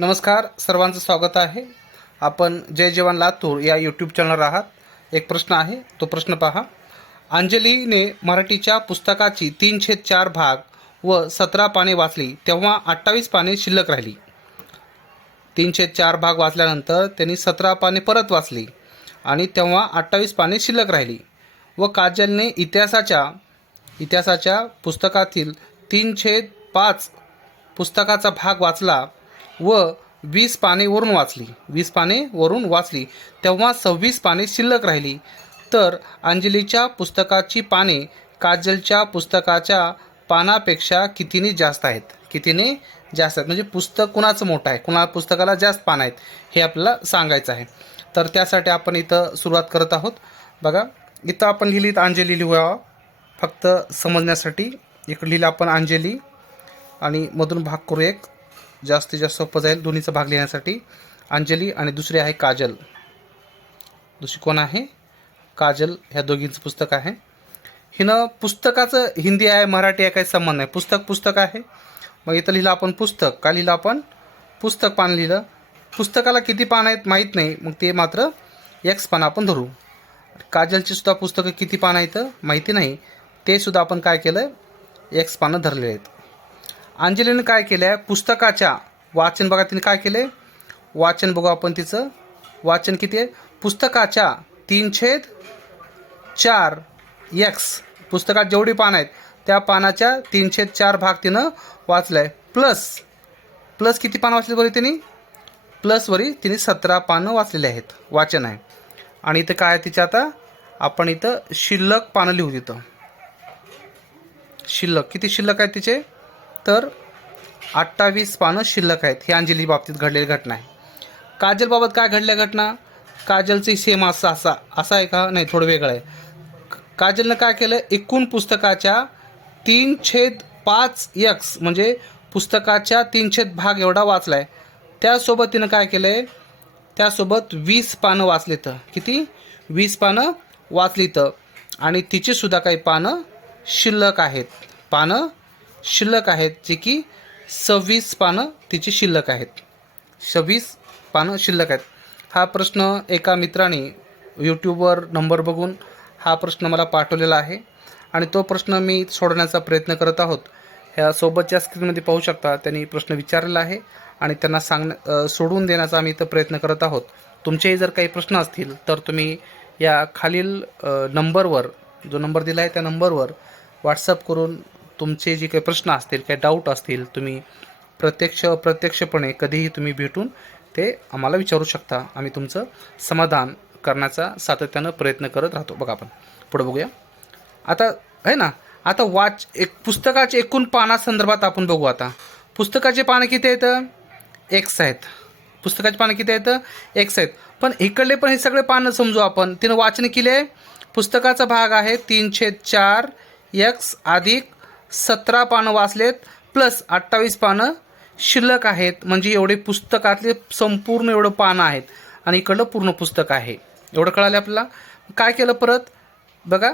नमस्कार सर्वांचं स्वागत आहे. आपण जय जवान लातूर या यूट्यूब चॅनलवर आहात. एक प्रश्न आहे तो प्रश्न पहा. अंजलीने मराठीच्या पुस्तकाची तीन छेद चार भाग व सतरा पाने वाचली तेव्हा अठ्ठावीस पाने शिल्लक राहिली. तीन छेद चार भाग वाचल्यानंतर त्यांनी सतरा पाने परत वाचली आणि तेव्हा अठ्ठावीस पाने शिल्लक राहिली व काजलने इतिहासाच्या इतिहासाच्या पुस्तकातील तीन छेद पाच पुस्तकाचा भाग वाचला व वीस पाने वरून वाचली. वीस पाने वरून वाचली. तेव्हा सव्वीस पाने शिल्लक राहिली. तर अंजलीच्या पुस्तकाची पाने काजलच्या पुस्तकाच्या पानापेक्षा कितीने जास्त आहेत? कितीने जास्त आहेत? म्हणजे पुस्तक कुणाचं मोठं आहे? कुणा पुस्तकाला जास्त पानं आहेत? हे आपल्याला सांगायचं आहे. तर त्यासाठी आपण इथं सुरुवात करत आहोत. बघा इथं आपण लिहिलीत अंजली लिहूया. फक्त समजण्यासाठी. इकडे लिहिलं आपण अंजली. आणि मधून भाग करू एक. जास्तीत जास्त सोपं जाईल दोन्हीचा भाग लिहिण्यासाठी. अंजली आणि दुसरी आहे काजल. दुसरी कोण आहे? काजल ह्या दोघींचं पुस्तक आहे. हिनं पुस्तकाचं हिंदी आहे मराठी आहे काही संबंध नाही. पुस्तक पुस्तक आहे. मग इथं लिहिलं आपण पुस्तक. का लिहिलं आपण? पुस्तक पान लिहिलं. पुस्तकाला किती पान आहेत माहीत नाही. मग ते मात्र एक्स पान आपण धरू. काजलची सुद्धा पुस्तकं किती पान आहेत? माहिती नाही. ते सुद्धा आपण काय केलं एक्स पानं धरले आहेत. अंजलीने काय केलं आहे पुस्तकाच्या वाचन बघा तिने काय केले वाचन बघू आपण तिचं. वाचन किती आहे? पुस्तकाच्या तीन छेद चार एक्स पुस्तकात जेवढी पानं आहेत त्या पानाच्या तीन छेद चार भाग तिनं वाचलं आहे प्लस प्लस किती पानं वाचली बरी तिने? प्लसवरी तिने सतरा पानं वाचलेली आहेत. वाचन आहे. आणि इथं काय आहे तिच्या आता? आपण इथं शिल्लक पानं लिहू तिथं. शिल्लक. किती शिल्लक आहेत तिचे? तर अठ्ठावीस पानं शिल्लक आहेत. ही अंजली बाबतीत घडलेली घटना आहे. काजलबाबत काय घडल्या घटना? काजलची सेम असा असा असा आहे का? नाही थोडं वेगळं आहे. काजलनं काय केलं? एकूण पुस्तकाच्या तीन छेद पाच यक्स म्हणजे पुस्तकाच्या तीन छेद भाग एवढा वाचला आहे त्यासोबत तिनं काय केलं आहे त्यासोबत वीस पानं वाचली तर किती? वीस पानं वाचली तर आणि तिचीसुद्धा काही पानं शिल्लक आहेत. पानं शिल्लक आहेत जे की सव्वीस पानं तिची शिल्लक आहेत. सव्वीस पानं शिल्लक आहेत. हा प्रश्न एका मित्राने यूट्यूबवर नंबर बघून हा प्रश्न मला पाठवलेला आहे आणि तो प्रश्न मी सोडवण्याचा प्रयत्न करत आहोत. ह्या सोबतच्या स्क्रीनमध्ये पाहू शकता त्यांनी प्रश्न विचारलेला आहे आणि त्यांना सांग सोडवून देण्याचा आम्ही इथं प्रयत्न करत आहोत. तुमचेही जर काही प्रश्न असतील तर तुम्ही या खालील नंबरवर जो नंबर दिला आहे त्या नंबरवर व्हॉट्सअप करून तुमचे जे काही प्रश्न असतील काही डाऊट असतील तुम्ही प्रत्यक्ष अप्रत्यक्षपणे कधीही तुम्ही भेटून ते आम्हाला विचारू शकता. आम्ही तुमचं समाधान करण्याचा सातत्यानं प्रयत्न करत राहतो. बघा आपण. पुढे बघूया. आता आहे ना? आता वाच एक पुस्तकाचे एकूण पानासंदर्भात आपण बघू आता. पुस्तकाचे पानं किती आहेत? एक्स आहेत. पुस्तकाचे पानं किती आहेत? एक्स आहेत. पण इकडले पण हे सगळे पानं समजू आपण. तिनं वाचन केले पुस्तकाचा भाग आहे तीन छेद चार एक्स अधिक सतरा पानं वाचलेत प्लस अठ्ठावीस पानं शिल्लक आहेत. म्हणजे एवढे पुस्तकातले संपूर्ण एवढं पानं आहेत. आणि इकडलं पूर्ण पुस्तक आहे. एवढं कळालं आपल्याला? काय केलं परत? बघा.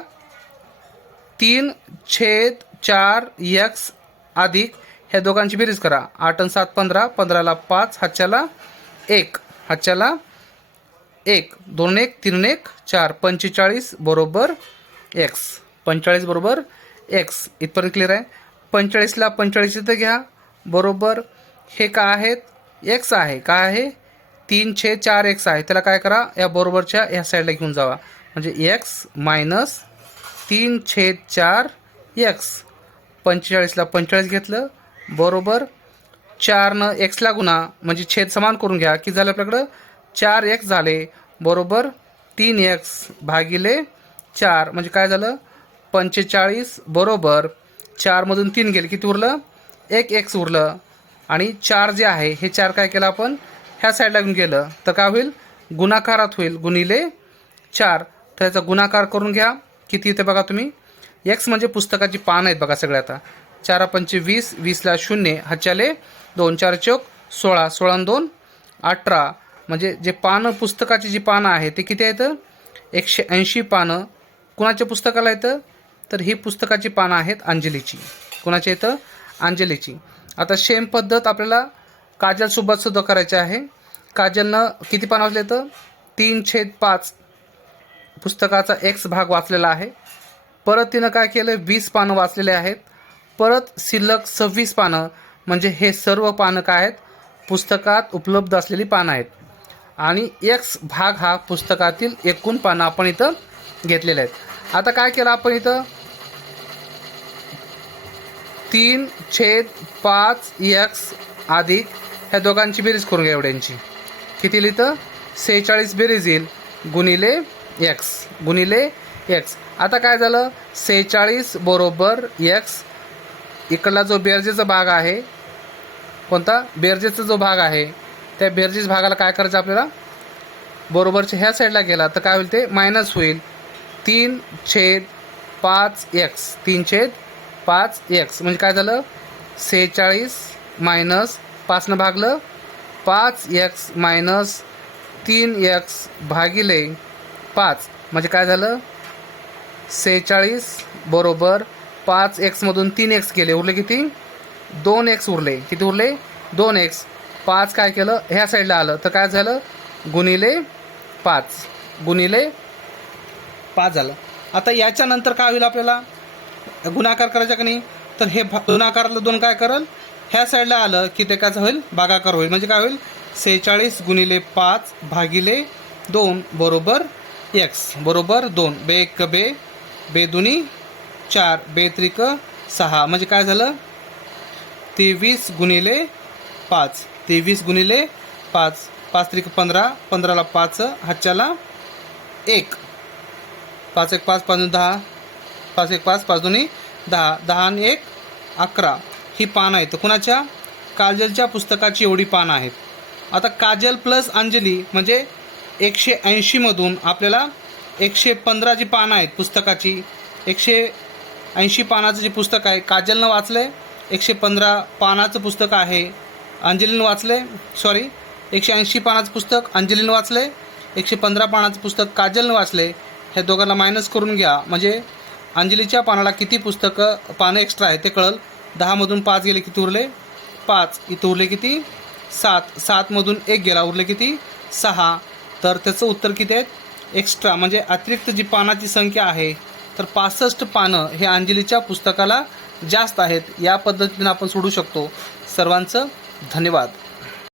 तीन छेद चार एक्स अधिक ह्या दोघांची बेरीज करा. आठ आणि सात पंधरा. पंधराला पाच हातच्याला एक. हातच्याला एक. दोन एक तीन एक चार. पंचेचाळीस बरोबर एक्स पंचेचाळीस बरोबर एक्स इथपर्यंत क्लिअर आहे? पंचेचाळीसला पंचेचाळीस इथं घ्या. बरोबर. हे का आहेत? एक्स आहे. काय आहे? तीन छे चार एक्स आहे. त्याला काय करा? या बरोबरच्या ह्या साईडला घेऊन जावा. म्हणजे एक्स मायनस तीन छेद चार एक्स पंचेचाळीसला पंचेचाळीस घेतलं. बरोबर. चारनं एक्सला गुणा. म्हणजे छेद समान करून घ्या. की झालं आपल्याकडं? चार एक्स झाले. बरोबर. तीन एक्स भागिले चार. म्हणजे काय झालं? पंचेचाळीस बरोबर चारमधून तीन गेले. किती उरलं? एक एक्स उरलं. आणि चार जे आहे हे चार काय केलं आपण? ह्या साईडला घेऊन गेलं. तर काय होईल? गुणाकारात होईल. गुणिले चार. तर याचा गुणाकार करून घ्या. किती येते बघा तुम्ही? एक्स म्हणजे पुस्तकाची पान आहेत बघा सगळ्या आता. चारा पंचे वीस वीसला शून्य. हाच्याले दोन चार चौक सोळा. सोळा दोन अठरा. म्हणजे जे पानं पुस्तकाची जी पानं आहे ते किती आहेत? एकशे ऐंशी पानं. कुणाच्या पुस्तकाला येतं तर ही पुस्तकाची पानं आहेत अंजलीची. कुणाच्या येतं अंजलीची. आता सेम पद्धत आपल्याला काजलसोबत सुद्धा करायची आहे. काजलनं किती पानं वाचले तर तीन छेद पाच पुस्तकाचा एक्स भाग वाचलेला आहे. परत तिनं काय केलं? वीस पानं वाचलेले आहेत. परत शिल्लक सव्वीस पानं म्हणजे हे सर्व पानं काय आहेत? पुस्तकात उपलब्ध असलेली पानं आहेत. आणि एक्स भाग हा पुस्तकातील एकूण पानं आपण इथं घेतलेले आहेत. आता काय केलं आपण इथं? तीन छेद पाच एक्स अधिक ह्या दोघांची बेरीज करून घ्या एवढ्यांची. किती लिहितं? सेहेचाळीस बेरीज येईल. गुणिले एक्स गुणिले एक्स आता काय झालं? सेहेचाळीस बरोबर एक्स इकडला जो बेरजेचा भाग आहे कोणता? बेरजेचा जो भाग आहे त्या बेरजेच भागाला काय करायचं आपल्याला? बरोबरच्या ह्या साईडला गेला तर काय होईल ते? मायनस होईल. तीन छेद पाच एक्स तीन छेद पाच एक्स म्हणजे काय झालं? सेहेचाळीस मायनस पाचनं भागलं. पाच एक्स मायनस तीन एक्स भागिले पाच. म्हणजे काय झालं? सेहेचाळीस बरोबर पाच एक्समधून तीन एक्स केले उरले किती? दोन एक्स उरले. किती उरले? दोन एक्स पाच काय केलं? ह्या साईडला आलं. तर काय झालं? गुणिले पाच. गुणिले पाच झालं. आता याच्यानंतर काय होईल आपल्याला? गुणाकार करायचा का नाही? तर हे भा- गुणाकारातलं दोन काय करल? ह्या साईडला आलं की ते कायचं होईल? भागाकार होईल. म्हणजे काय होईल? सेहेचाळीस गुणिले पाच भागिले दोन बरोबर एक्स. बरोबर दोन. बे एक बे. बे दुनी चार. बे त्रिक सहा. म्हणजे काय झालं? तेवीस गुणिले पाच. तेवीस गुणिले पाच. पाच त्रिक पंधरा. पंधराला पाच. हातच्याला एक. पाच एक पाच पाच दहा. पाच एक पाच पाच दोन्ही दहा दहा आणि एक अकरा. ही पानं आहेत. कुणाच्या? काजलच्या पुस्तकाची एवढी पानं आहेत. आता काजल प्लस अंजली म्हणजे एकशे ऐंशीमधून आपल्याला एकशे पंधरा जी पानं आहेत पुस्तकाची एकशे ऐंशी पानाचं जे पुस्तक आहे काजलनं वाचलं आहे एकशे पंधरा पानाचं पुस्तक आहे अंजलीनं वाचले सॉरी एकशे ऐंशी पानाचं पुस्तक अंजलीनं वाचले एकशे पंधरा पानाचं पुस्तक काजलनं वाचले ह्या दोघांना मायनस करून घ्या. म्हणजे अंजलीच्या पानाला किती पुस्तकं पानं एक्स्ट्रा आहे ते कळल. दहामधून पाच गेले किती उरले? पाच. इथं उरले किती? सात. सातमधून एक गेला. उरले किती? सहा. तर त्याचं उत्तर किती आहेत? एक्स्ट्रा म्हणजे अतिरिक्त जी पानाची संख्या आहे तर पासष्ट पानं हे अंजलीच्या पुस्तकाला जास्त आहेत. या पद्धतीनं आपण सोडू शकतो. सर्वांचं धन्यवाद.